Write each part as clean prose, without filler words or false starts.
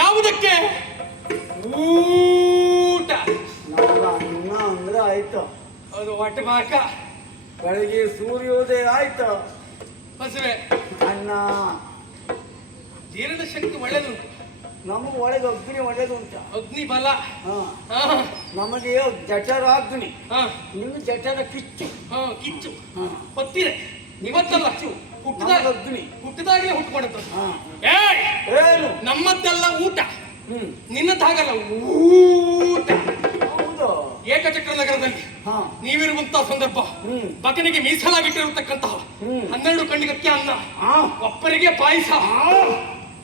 ಯಾವುದಕ್ಕೆ? ಊಟ. ಅನ್ನ ಅಂದ್ರೆ ಆಯ್ತು. ಅದು ಹೊಟ್ಟೆ ಬಾಕ. ಬೆಳಗ್ಗೆ ಸೂರ್ಯೋದಯ ಆಯ್ತು. ಹಸುವೆ. ಅನ್ನ. ಜೀರ್ಣ ಶಕ್ತಿ ಒಳ್ಳೇದುಂಟು. ನಮಗೆ ಒಳಗೆ ಅಗ್ನಿ ಒಳ್ಳೇದುಂಟ. ಅಗ್ನಿ ಬಲ. ನಮಗೆ ಜಠರಾಗ್ನಿ. ನಿಮ್ಗೆ ಜಠರ ಕಿಚ್ಚು. ಕಿಚ್ಚು ಹೊತ್ತಿದೆ. ಇವತ್ತಲ್ಲ ಹುಟ್ಟಿದಾಗ ಅಗ್ನಿ ಹುಟ್ಟಿದಾಗಲೇ ಹುಟ್ಟುಕೊಂಡದ್ದು. ಏನು ನಮ್ಮದ್ದೆಲ್ಲ ಊಟ, ನಿನ್ನದ್ದಾಗಲ್ಲ ಊಟ. ಹೌದು. ಏಕಚಕ್ರ ನಗರದಲ್ಲಿ ನೀವಿರುವಂತಹ ಸಂದರ್ಭ, ಬಕನಿಗೆ ಮೀಸಲಾಗಿಟ್ಟಿರತಕ್ಕಂತಹ 12 ಕಣ್ಣಿಗಕ್ಕೆ ಅನ್ನ, ಒಬ್ಬರಿಗೆ ಪಾಯಸ,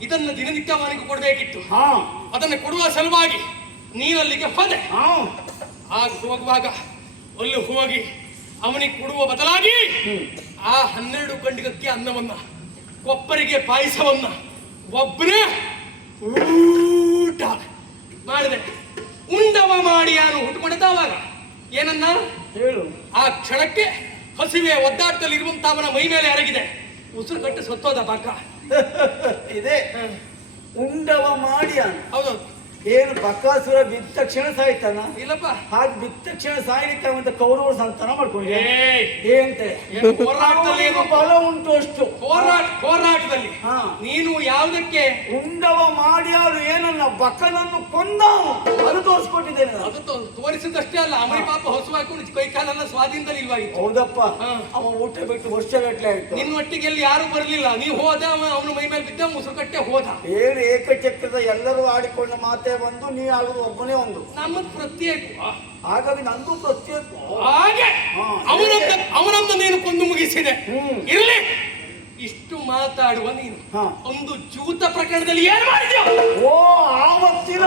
ಇದನ್ನ ದಿನನಿತ್ಯ ಅವನಿಗೆ ಕೊಡಬೇಕಿತ್ತು. ಅದನ್ನು ಕೊಡುವ ಸಲುವಾಗಿ ನೀನಲ್ಲಿಗೆ ಹೋದೆ. ಆಗ ಹೋಗುವಾಗ ಅಲ್ಲಿ ಹೋಗಿ ಅವನಿಗೆ ಕೊಡುವ ಬದಲಾಗಿ ಆ 12 ಕಣ್ಣಿಗಕ್ಕೆ ಅನ್ನವನ್ನ, ಒಬ್ಬರಿಗೆ ಪಾಯಸವನ್ನ, ಒಬ್ಬರೇ ಊಟ ಮಾಡಿದೆ. ಉಂಡವ ಮಾಡಿ ಯಾರು ಹುಟ್ಟುಕೊಂಡಿದ್ದಾವಾಗ ಏನನ್ನ ಹೇಳು. ಆ ಕ್ಷಣಕ್ಕೆ ಹಸಿವೆ ಒದ್ದಾಟದಲ್ಲಿ ಇರುವಂತವನ ಮೈ ಮೇಲೆ ಎರಗಿದೆ. ಉಸಿರು ಕಟ್ಟು ಸತ್ತೋದ ಬಾಕ ಇದೆ. ಉಂಡವ ಮಾಡಿ ಹೌದೌದು. ಏನು ಬಕಾಸುರ ಬಿದ್ದ ತಕ್ಷಣ ಸಾಯ್ತಾನ? ಇಲ್ಲಪ್ಪ, ಹಾಗೆ ಬಿದ್ದ ತಕ್ಷಣ ಸಾಯ್ಲಿಕ್ಕೆ ಅಂತ ಕೌರವರು ಸಂತಾನ ಮಾಡ್ಕೊಂಡೆ. ಏನಂತೆ ಹೋರಾಟದಲ್ಲಿ ಬಲ ಉಂಟು ಅಷ್ಟು. ಹೋರಾಟದಲ್ಲಿ ನೀನು ಯಾವುದಕ್ಕೆ ಉಂಡವ ಮಾಡ್ಯಾರು ಏನನ್ನ ಬಕನನ್ನು ಕೊಂದ ಅದು ತೋರಿಸ್ಕೊಟ್ಟಿದ್ದೇನೆ. ಅದು ತೋರಿಸಿದಷ್ಟೇ ಅಲ್ಲ, ಅವನ ಪಾಪ ಹೊಸ ಹಾಕೊಂಡು ಕೈ ಕಾಲೆಲ್ಲ ಸ್ವಾಧೀನದಲ್ಲಿ ಇಲ್ವಾಗಿತ್ತು. ಹೌದಪ್ಪ, ಅವ ಊಟ ಬಿಟ್ಟು ವರ್ಷಗಟ್ಟಲೆ ಆಯ್ತು. ನಿನ್ನ ಒಟ್ಟಿಗೆ ಎಲ್ಲಿ ಯಾರು ಬರಲಿಲ್ಲ. ನೀವು ಹೋದ, ಅವನ ಮೈ ಮೇಲೆ ಬಿದ್ದ, ಮುಸುರು ಕಟ್ಟೆ ಹೋದ. ಏನು ಏಕಚಕ್ರದ ಎಲ್ಲರೂ ಆಡಿಕೊಂಡ ಮಾತೆ ಒಂದು, ನೀ ಆಡುದು ಒಬ್ಬನೇ ಒಂದು. ನಮ್ಮದು ಪ್ರತ್ಯೇಕ. ಹಾಗಾಗಿ ನಂದು ಪ್ರತ್ಯೇಕ. ಹಾಗೆ ಅವನಂದ ನೀನು ಕೊಂದು ಮುಗಿಸಿದೆ. ಇರಲಿ, ಇಷ್ಟು ಮಾತಾಡುವ ನೀನು ಒಂದು ಜೂತ ಪ್ರಕರಣದಲ್ಲಿ ಏನು ಮಾಡಿದ್ಯೋ? ಓ, ಆವತ್ತಿನ